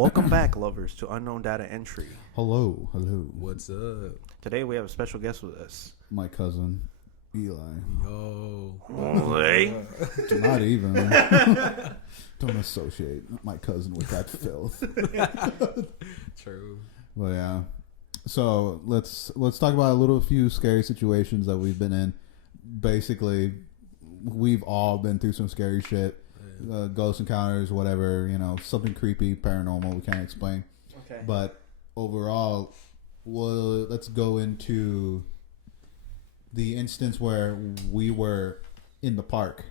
Welcome back, lovers, to Unknown Data Entry. Hello. What's up? Today we have a special guest with us. My cousin, Eli. Yo. Holy. Not even. Don't associate my cousin with that filth. True. But yeah. So let's talk about a few scary situations that we've been in. Basically, we've all been through some scary shit. Ghost encounters, whatever, something creepy, paranormal, we can't explain. Okay. But overall, let's go into the instance where we were in the park.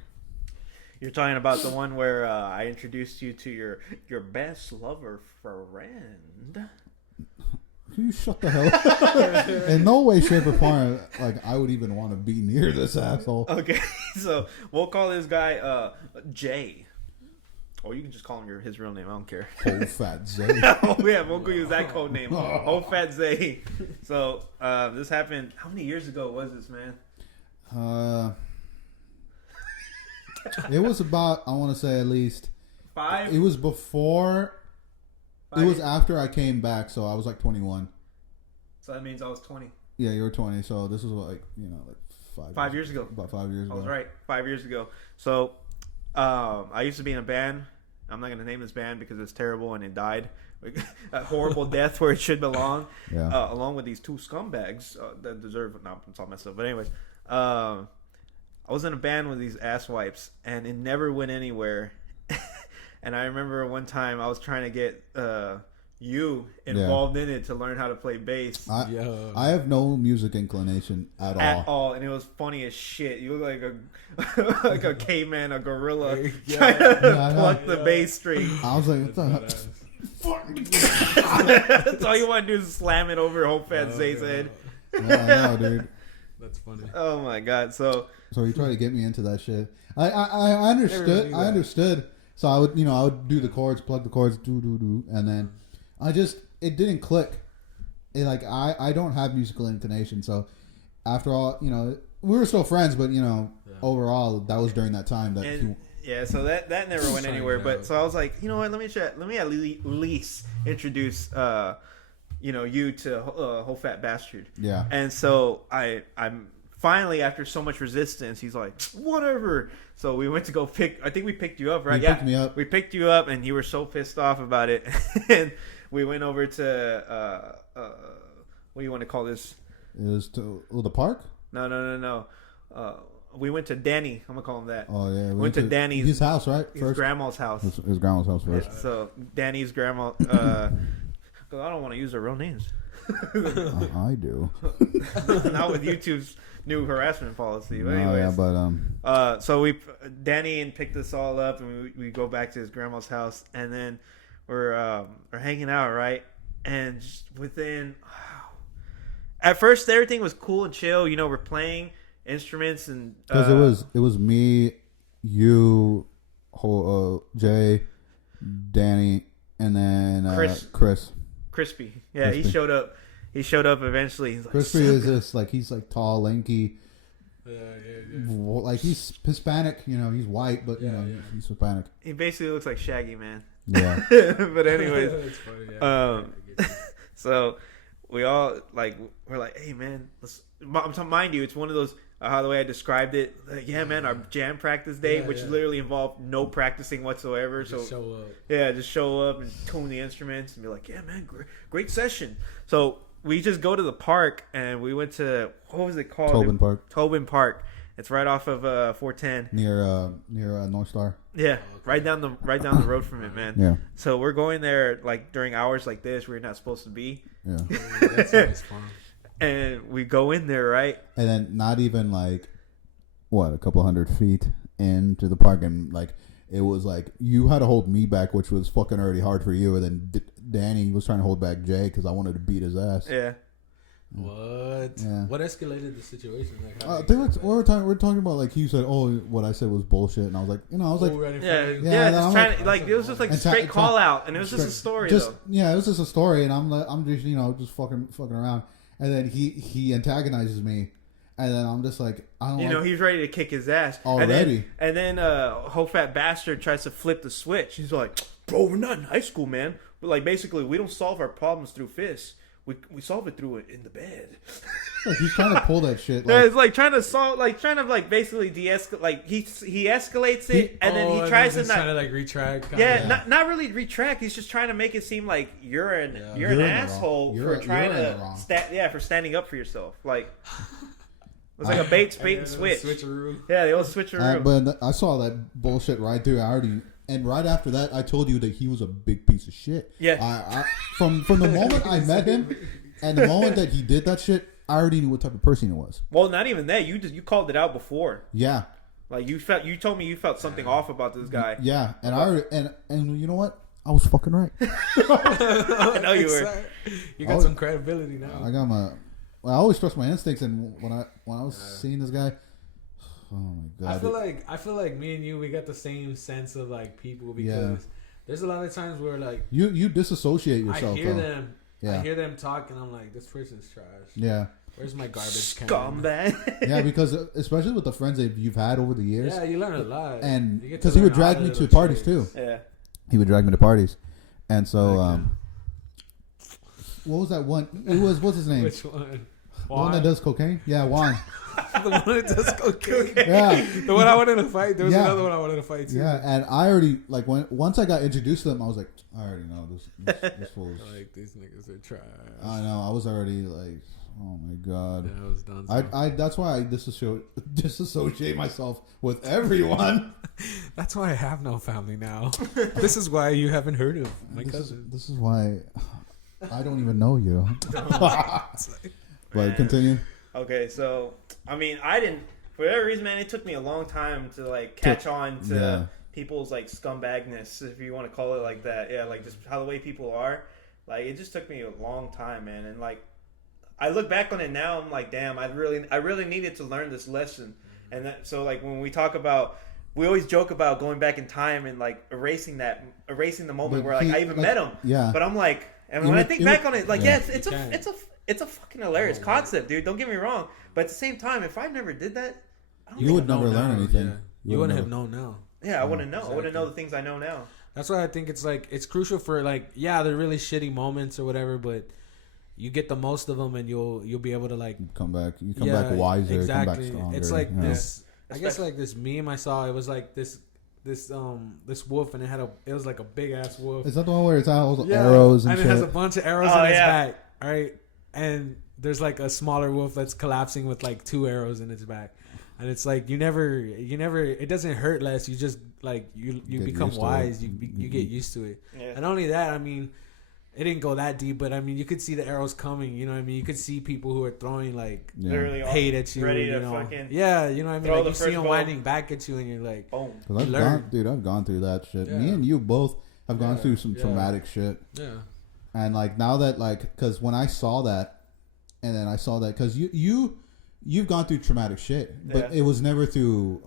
You're talking about the one where I introduced you to your best lover friend. Can you shut the hell up? In no way, shape, or form, I would even want to be near this asshole. Okay, so we'll call this guy Jay. Or you can just call him his real name. I don't care. Whole fat Zay. Oh, yeah, we'll go use that code name. Whole fat Zay. So, this happened, how many years ago was this, man? It was about, I want to say at least 5? It was before. 5 It was after I came back, so I was 21. So that means I was 20. Yeah, you were 20, so this was 5 years ago. About 5 years ago. I was right. 5 years ago. So, I used to be in a band. I'm not going to name this band because it's terrible and it died. A horrible death where it should belong. Yeah. Along with these two scumbags that deserve... No, it's all messed up. But anyways, I was in a band with these asswipes and it never went anywhere. And I remember one time I was trying to get you involved in it to learn how to play bass. I have no music inclination at all. And it was funny as shit. You look like a caveman, a gorilla, trying to pluck the bass string. I was like, what the That's all you want to do is slam it over Whole Fat Zay's head. Yeah, dude. That's funny. Oh my god! So he tried to get me into that shit. I understood. I understood. So I would do the chords, plug the chords, do, and then it didn't click. I don't have musical inclination. So after all, we were still friends, but overall, that was during that time that so that never went anywhere. But so I was like, you know what? Let me at least introduce you to Whole Fat Bastard. Yeah. And so I'm finally, after so much resistance, he's like, whatever. So we went to go I think we picked you up, right? Picked me up. We picked you up, and you were so pissed off about it. And we went over to, what do you want to call this? It was to the park? No. We went to Danny. I'm going to call him that. Oh, yeah. We went to Danny's. His house, right? His grandma's house. His grandma's house first. Yeah, so Danny's grandma, I don't want to use their real names. I do. Not with YouTube's new harassment policy. But anyways, so Danny picked us all up, and we go back to his grandma's house, and then we're hanging out, right? And just within, at first everything was cool and chill. We're playing instruments and because it was me, you, Jay, Danny, and then Chris. Crispy. Yeah, Crispy. He showed up eventually. He's like, Crispy is this he's tall, lanky. Yeah. He's Hispanic, he's white, but he's Hispanic. He basically looks like Shaggy, man. Yeah. But anyways, it's funny. Yeah. So we all we're like, hey man, mind you, it's one of those how the way I described it. Man, our jam practice day, which literally involved no practicing whatsoever. Just show up. Yeah, just show up and tune the instruments and be like, yeah man, great session. So we just go to the park, and we went to, what was it called? Tobin Park. It's right off of 410 near North Star. Yeah, right down the road from it, man. Yeah. So we're going there during hours like this where you're not supposed to be. Yeah. That's always fun. And we go in there, right? And then not even a couple 100 feet into the park, and it was you had to hold me back, which was fucking already hard for you, and then Danny was trying to hold back Jay because I wanted to beat his ass. Yeah. What? Yeah. What escalated the situation? We're talking about he said, oh, what I said was bullshit, and I was like, it was just a straight call out, and it was just a story though. Yeah, it was just a story, and I'm just just fucking around, and then he antagonizes me. And then I'm just like, I don't he's ready to kick his ass already. And then Whole Fat Bastard tries to flip the switch. He's like, bro, we're not in high school, man. But like basically, we don't solve our problems through fists. We solve it through it in the bed. Like he's trying to pull that shit. It's like trying to basically de-escalate. Like he escalates it, and then he tries to trying to like retract. Yeah, not really retract. He's just trying to make it seem like you're an asshole for trying to for standing up for yourself. Like it's like a bait and switch. Switcheroo. Yeah, the old switcheroo. But I saw that bullshit right through. And right after that, I told you that he was a big piece of shit. Yeah. From the moment I met him, and the moment that he did that shit, I already knew what type of person he was. Well, not even that. You called it out before. Yeah. Like you told me you felt something off about this guy. Yeah, and and you know what? I was fucking right. I know you were. You got some credibility now. I got my. Well, I always trust my instincts, and when I was seeing this guy. Oh my god! I feel like me and you, we got the same sense of like people because there's a lot of times where like you disassociate yourself. I hear them talk, and I'm like, this person's trash. Yeah. Where's my garbage can? Scumbag. Yeah, because especially with the friends that you've had over the years. Yeah, you learn a lot. And because he would drag me to parties too. Yeah. He would drag me to parties, and so what was that one? What's his name? Which one? The one that does cocaine? Yeah, Juan. The one that does cocaine. Yeah. The one I wanted to fight. There was another one I wanted to fight too. Yeah, and I already once I got introduced to them, I was like, I already know this fool's. Like these niggas are trash. I know. I was already like, oh my god. Yeah, I was done. I that's why I disassociate myself with everyone. That's why I have no family now. This is why you haven't heard of my cousin. This is why I don't even know you. But continue. Okay, so I mean, I didn't for whatever reason, man. It took me a long time to like catch on to people's like scumbagness, if you want to call it like that. Yeah, like just how the way people are. Like it just took me a long time, man. And like I look back on it now, I'm like, damn, I really needed to learn this lesson. And so like when we talk about, we always joke about going back in time and like erasing the moment where like I even met him. Yeah. But I'm like, and when I think back on it, like it's a fucking hilarious concept, dude. Don't get me wrong. But at the same time, if I never did that, you would never learn anything. Yeah. You wouldn't have known now. Yeah, I wouldn't know. Exactly. I wouldn't know the things I know now. That's why I think it's like it's crucial for like they're really shitty moments or whatever, but you get the most of them and you'll be able to like come back. You come back wiser. Exactly. Come back stronger. It's like this. I guess like this meme I saw. It was like this wolf and it was like a big ass wolf. Is that the one where it's all arrows and shit? It has a bunch of arrows in its back, right? And there's like a smaller wolf that's collapsing with like 2 arrows in its back. And it's like you never it doesn't hurt less. You just like you become wise. You get used to it. Yeah. And not only that, I mean, it didn't go that deep, but I mean, you could see the arrows coming. You know what I mean? You could see people who are throwing like hate at you. Ready to fucking you know what I mean? Like you see them winding back at you, and you're like, boom. I've gone through that shit. Yeah. Me and you both have gone through some traumatic shit. Yeah. And like now that like, because when I saw that, and then I saw that because you've gone through traumatic shit, but it was never through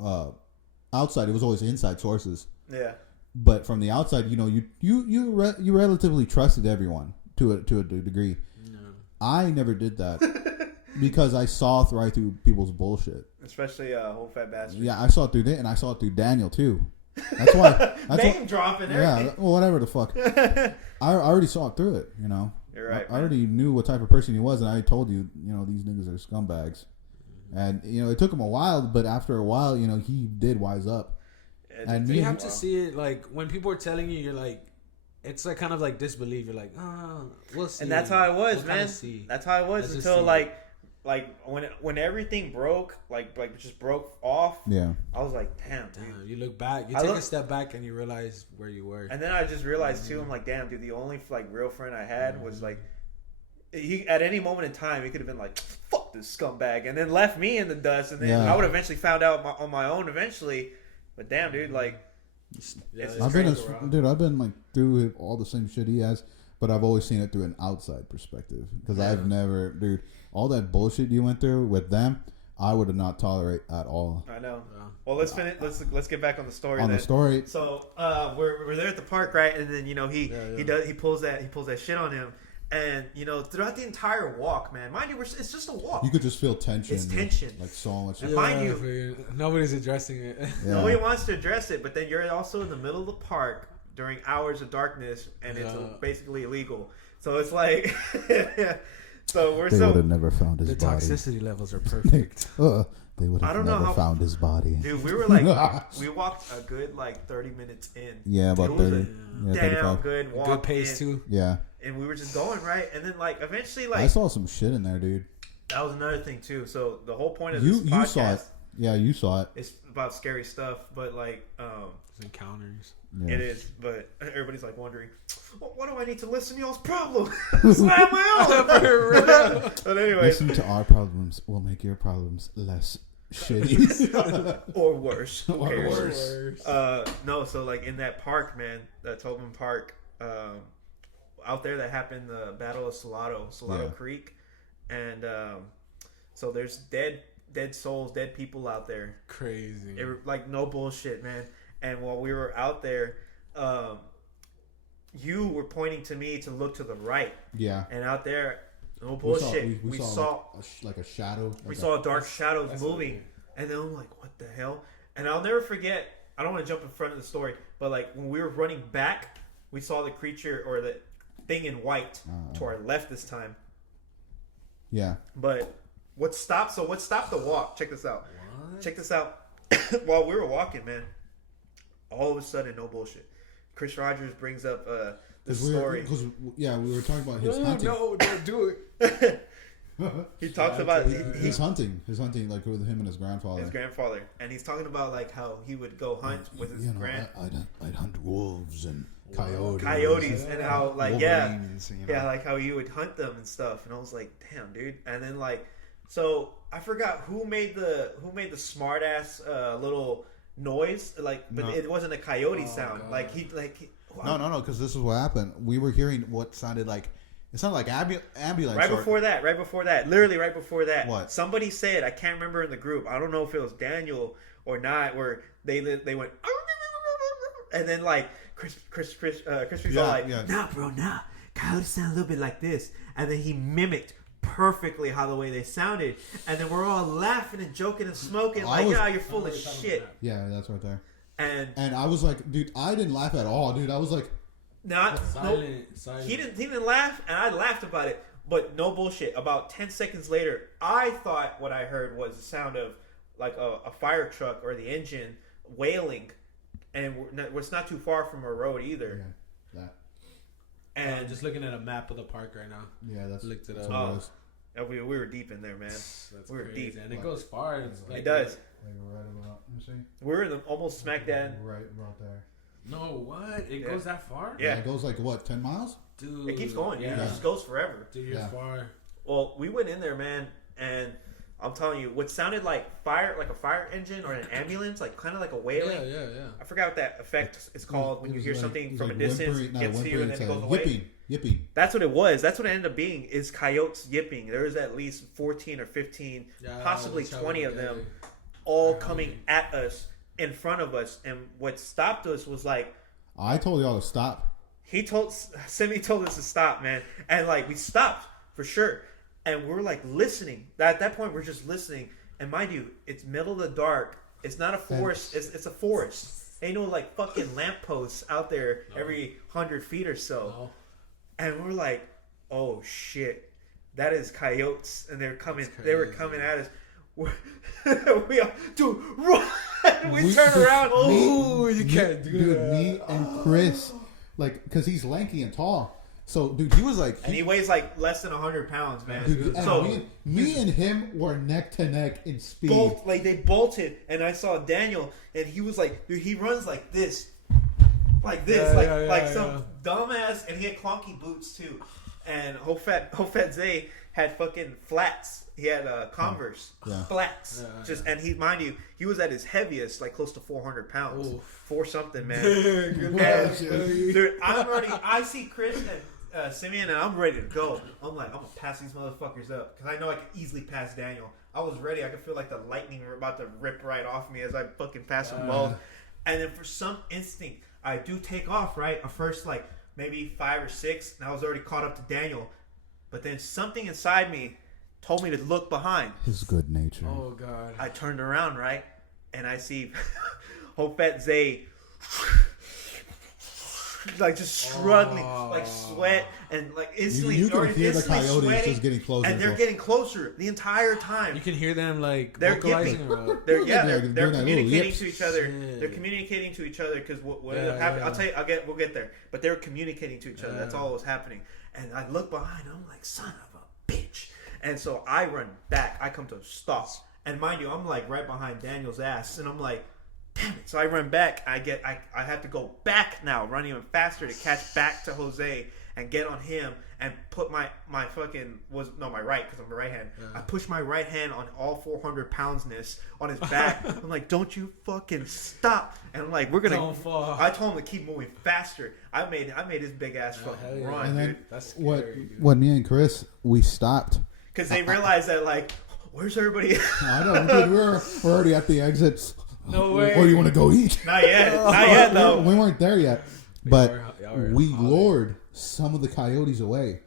outside. It was always inside sources. Yeah. But from the outside, you know, you relatively trusted everyone to a degree. No. I never did that because I saw right through people's bullshit. Especially whole fat bastard. Yeah, I saw it through that, and I saw it through Daniel too. That's why. Name dropping everything. Yeah, well, whatever the fuck. I already saw it through it. You know. You're right. I already knew what type of person he was, and I told you, you know, these niggas are scumbags. And you know, it took him a while, but after a while, you know, he did wise up. And you have to see it like when people are telling you, you're like, it's like kind of like disbelief. You're like, we'll see. And that's how I was, man. That's how I was until like when everything broke, like just broke off. Yeah. I was like, damn, dude. You look back, take a step back, and you realize where you were. And then I just realized too, I'm like, damn, dude. The only like real friend I had was like. He at any moment in time he could have been like, fuck this scumbag, and then left me in the dust, and then I would have eventually found out on my own eventually. But damn, dude, like, I've been like through all the same shit he has, but I've always seen it through an outside perspective because I've never, dude, all that bullshit you went through with them, I would have not tolerate at all. I know. Well, let's finish. Let's get back on the story. The story. So we're there at the park, right? And then you know he pulls that shit on him. And, you know, throughout the entire walk, man, mind you, it's just a walk. You could just feel tension. It's tension. Like so much. And mind you, nobody's addressing it. Nobody wants to address it, but then you're also in the middle of the park during hours of darkness, and it's basically illegal. So it's like, so we're they would have never found his body. The toxicity levels are perfect. They would have never found his body. Dude, we were like, we walked a good 30 minutes in. Yeah, about 30. Damn 35. good walk. Good pace too. Yeah. And we were just going right, and then eventually I saw some shit in there, dude. That was another thing too. So the whole point of this podcast, you saw it. Yeah, you saw it. It's about scary stuff, but encounters. Yeah. It is, but everybody's wondering, well, what do I need to listen to y'all's problem? Slam my own. But anyway, listen to our problems will make your problems less shitty or worse. Or worse. No, so in that park, man, that Tobin Park, out there that happened the Battle of Salado Creek, and so there's dead souls, dead people out there. Crazy. No bullshit, man. And while we were out there, you were pointing to me to look to the right. Yeah. And out there, no bullshit. We saw a shadow. We saw dark shadows moving. And then I'm like, what the hell? And I'll never forget, I don't want to jump in front of the story, but when we were running back, we saw the creature or the thing in white to our left this time. Yeah. But what stopped the walk? Check this out. Check this out. While we were walking, man, all of a sudden, no bullshit, Chris Rogers brings up the story. We were talking about his hunting. No, don't do it. He talks about his hunting with him and his grandfather. And he's talking about how he would go hunt with his I'd hunt wolves and coyotes and how how he would hunt them and stuff. And I was like, damn, dude. And then so I forgot who made the smart ass little noise, but it wasn't a coyote sound. God. No, because this is what happened. We were hearing what sounded like. It sounded like ambulance. Right before that, literally right before that. What? Somebody said, I can't remember in the group. I don't know if it was Daniel or not. Where they went, and then Chris was nah, bro, nah. Coyotes sound a little bit like this, and then he mimicked perfectly how the way they sounded, and then we're all laughing and joking and smoking you're full of shit. Yeah, that's right there. And I was like, dude, I didn't laugh at all, dude. I was like, silent. He didn't laugh, and I laughed about it. But no bullshit. About 10 seconds later, I thought what I heard was the sound of a fire truck or the engine wailing, and it's not too far from a road either. Yeah, that. And just looking at a map of the park right now. Yeah, that's looked it up. We were deep in there, man. We were deep, and it goes far. It does. Right about. Let me see. We're in almost smack dab. Right about there. No, what? It goes that far? Yeah, it goes 10 miles? Dude, it keeps going. Yeah, it just goes forever. Dude, you're far. Well, we went in there, man, and I'm telling you, what sounded like fire, like a fire engine or an ambulance, kind of like a wailing. Yeah. I forgot what that effect is called when you hear something from a distance, gets to you, and then it goes away. Yipping. That's what it was. That's what it ended up being, is coyotes yipping. There was at least 14 or 15, possibly 20 of them, all coming at us, in front of us. And what stopped us was I told y'all to stop. Simi told us to stop, man. And we stopped for sure. And we're listening. At that point, we're just listening. And mind you, it's middle of the dark. It's not a forest. It's a forest. Ain't no fucking lampposts out there every 100 feet or so. No. And we're like, oh shit, that is coyotes, and they're coming. They were coming at us. We all, dude, run! We turn around. Oh, you can't do that. Me and Chris, because he's lanky and tall. So, dude, he was and he weighs less than 100 pounds, man. Dude, so me and him were neck to neck in speed. They bolted, and I saw Daniel, and he was dude, he runs like this, some dumbass, and he had clunky boots too. And Hofet Zay had fucking flats. He had Converse flats. And mind you, he was at his heaviest, close to 400 pounds. Oof. 4 something, man. Dude, I'm running. I see Chris and Simeon, and I'm ready to go. I'm gonna pass these motherfuckers up, because I know I can easily pass Daniel. I was ready. I could feel the lightning were about to rip right off me as I fucking pass them both. And then for some instinct, I do take off, right? A first maybe 5 or 6, and I was already caught up to Daniel. But then something inside me told me to look behind. His good nature. Oh, God. I turned around, right? And I see Hofet Zay like just struggling, like sweat and like instantly. You can hear the Coyotes sweating, just getting closer, and they're getting closer the entire time. You can hear them like they're vocalizing. They're communicating to each other. They're communicating to each other because what ended up happening. I'll tell you. We'll get there. But they were communicating to each other. That's all that was happening. And I look behind. I'm like, son of a bitch. And so I run back. I come to a stop. And mind you, I'm like right behind Daniel's ass. And I'm like, damn it. So I run back. I have to go back now, run even faster to catch back to Jose and get on him and put my fucking my right, because I'm a right hand. I push my right hand on all 400 poundsness on his back. I'm like, don't you fucking stop. And I'm like, we're gonna Don't fall. I told him to keep moving faster. I made his big ass fucking run, and then dude. That's scary, dude. What me and Chris, we stopped. Because they realized that, like, where's everybody? I know, dude, we're already at the exits. No way. Or you want to go eat? Not yet, though. We weren't there yet. But we y'all lured some of the Coyotes away,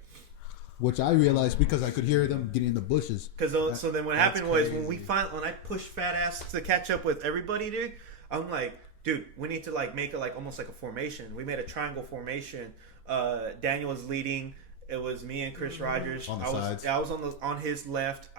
which I realized because I could hear them getting in the bushes. Because so then what happened was when I pushed fat ass to catch up with everybody, dude. I'm like, dude, we need to like make it like almost like a formation. We made a triangle formation. Daniel was leading. It was me and Chris Rogers. On the sides. I was on his left.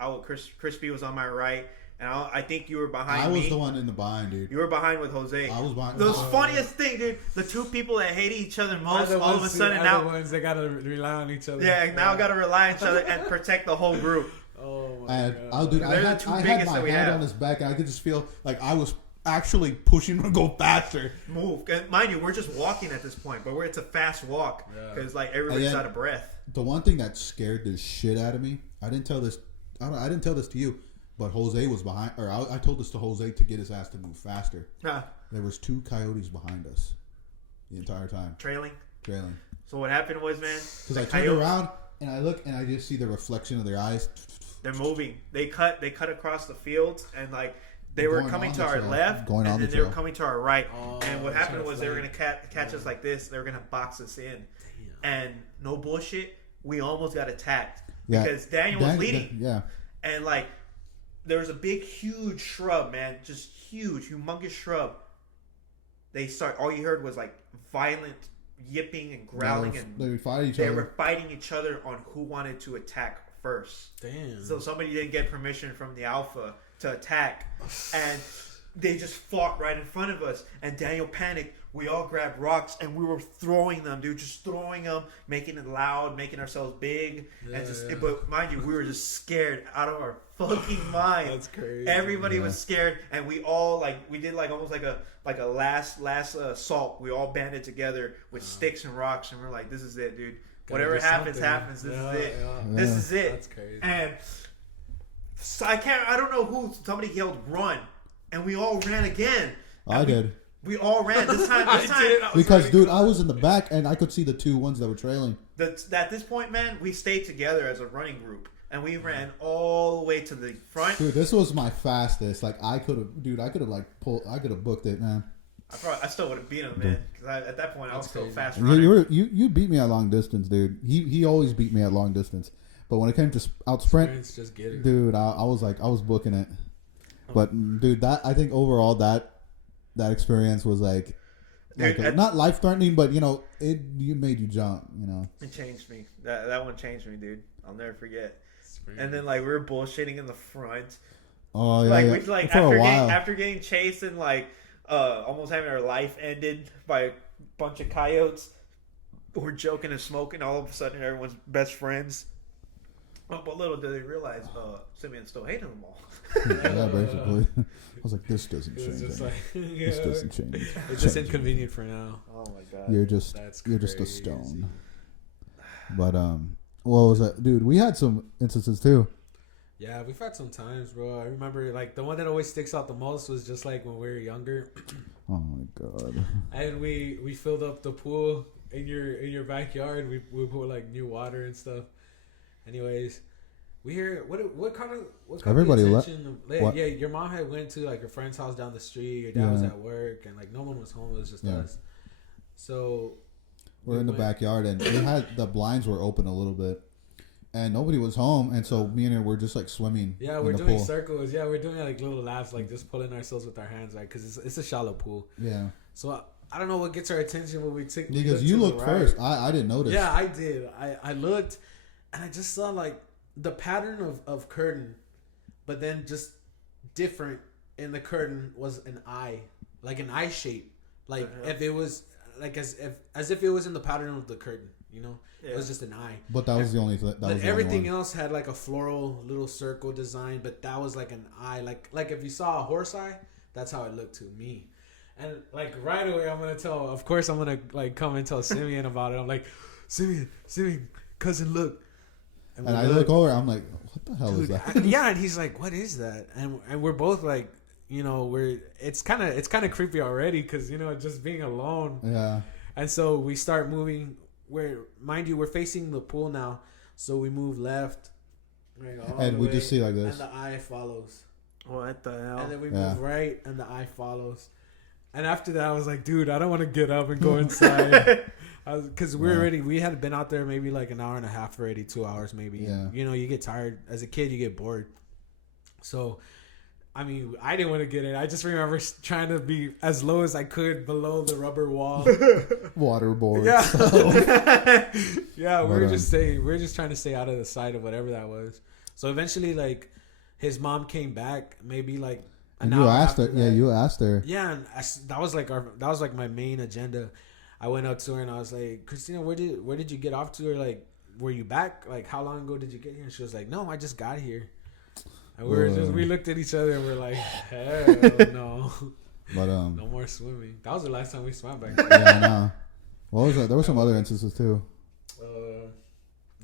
Crispy was on my right. And I think you were behind me. I was the one in the behind, dude. You were behind with Jose. I was behind. The funniest thing, dude, the two people that hate each other most, all of a sudden now, the ones that gotta rely on each other. Yeah, now gotta rely on each other and protect the whole group. Oh my god. Dude, I had my hand on his back, and I could just feel like I was actually pushing him to go faster. Move. And mind you, we're just walking at this point, but it's a fast walk because like everybody's out of breath. The one thing that scared the shit out of me, I didn't tell this to you. But Jose was behind, or I told this to Jose to get his ass to move faster. There was 2 Coyotes behind us the entire time. Trailing. So what happened was, man, because I turned around and I look and I just see the reflection of their eyes. They're moving. They cut across the fields and like they were coming to our left, and then they were coming to our right. And what happened was they were gonna catch us like this. They were gonna box us in. And no bullshit, we almost got attacked because Daniel was leading. And like. There was a big, huge shrub, man. Just huge, humongous shrub. All you heard was like violent yipping and growling. They were fighting each other. They were fighting each other on who wanted to attack first. Damn. So somebody didn't get permission from the alpha to attack. And they just fought right in front of us. And Daniel panicked. We all grabbed rocks and we were throwing them, dude. Just throwing them, making it loud, making ourselves big. But mind you, we were just scared out of our fucking mind. That's crazy. Everybody was scared, and we all we did almost like a last assault. We all banded together with sticks and rocks, and we're like, "This is it, dude. Whatever happens. This is it. This is it." That's crazy. And so I don't know who. Somebody yelled "run," and we all ran again. I did. We all ran this time. Because, dude, I was in the back and I could see the 2 ones that were trailing. At this point, man, we stayed together as a running group. And we ran all the way to the front. Dude, this was my fastest. Like, I could have booked it, man. I still would have beat him, man. Because at that point, I was still fast running. You beat me at long distance, dude. He always beat me at long distance. But when it came to out sprint, dude, I was booking it. But, dude, I think overall that experience was not life threatening, but it made you jump. It changed me. That one changed me, dude. I'll never forget. And then we were bullshitting in the front. Oh yeah. After getting chased and almost having our life ended by a bunch of coyotes, we're joking and smoking. All of a sudden, everyone's best friends. Oh, but little did they realize, Simeon still hated them all. Yeah, basically. I was like, this doesn't change. This doesn't change. It's just inconvenient for now. Oh my god. You're just a stone. But what was that, dude? We had some instances too. Yeah, we've had some times, bro. I remember the one that always sticks out the most was just when we were younger. Oh my god. And we filled up the pool in your backyard. We put new water and stuff. Anyways, we hear what kind of everybody left. Yeah, your mom had went to a friend's house down the street. Your dad was at work, and no one was home. It was just us. So we're in the backyard, and the blinds were open a little bit, and nobody was home, and so me and her were just swimming. Yeah, we're doing circles. Yeah, we're doing little laps, just pulling ourselves with our hands, right? Because it's a shallow pool. Yeah. So I don't know what gets our attention when we took. Because you looked first. I didn't notice. Yeah, I did. I looked, and I just saw like the pattern of curtain, but then just different in the curtain was an eye, like an eye shape, like if it was like as if it was in the pattern of the curtain, you know. Yeah. It was just an eye. But that was the only. But everything else had like a floral little circle design, but that was like an eye, like if you saw a horse eye, that's how it looked to me. And like right away, I'm gonna tell. Of course, I'm gonna like come and tell Simeon about it. I'm like, Simeon, cousin, look. And I look over. I'm like, what the hell is that? Yeah, and he's like, what is that? And we're both like, you know, it's kind of creepy already because you know just being alone. Yeah. And so we start moving. Mind you, we're facing the pool now, so we move left. And we just see like this. And the eye follows. What the hell? And then we move right, and the eye follows. And after that, I was like, dude, I don't want to get up and go inside. Because we had been out there maybe like an hour and a half already, 2 hours maybe. Yeah. You know, you get tired. As a kid, you get bored. So, I mean, I didn't want to get in. I just remember trying to be as low as I could below the rubber wall. Waterboard. Yeah. Yeah, we were just trying to stay out of the sight of whatever that was. So eventually, like, his mom came back maybe like an hour after that. Yeah, you asked her. Yeah, and that was like my main agenda. I went up to her and I was like, Christina, where did you get off to? Or like, were you back? Like, how long ago did you get here? And she was like, no, I just got here. And we looked at each other and we're like, hell no. But no more swimming. That was the last time we swam back there. Yeah, I know. What was that? There were some other instances too.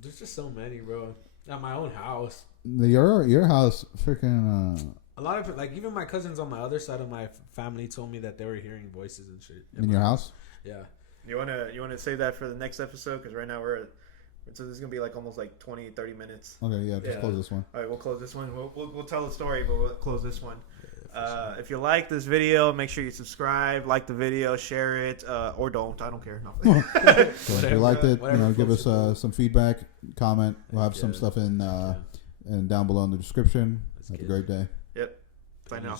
There's just so many, bro. At my own house. Your house, freaking. A lot of like even my cousins on my other side of my family told me that they were hearing voices and shit. In your house? Yeah. You wanna save that for the next episode? Because right now so this is gonna be like almost like 20-30 minutes. Okay, yeah, just close this one. All right, we'll close this one. We'll tell the story, but we'll close this one. Yeah, if you like this video, make sure you subscribe, like the video, share it, or don't. I don't care. No. So if you liked it, give us some feedback, comment. We'll have some stuff in down below in the description. Have a great day. Yep. Bye now.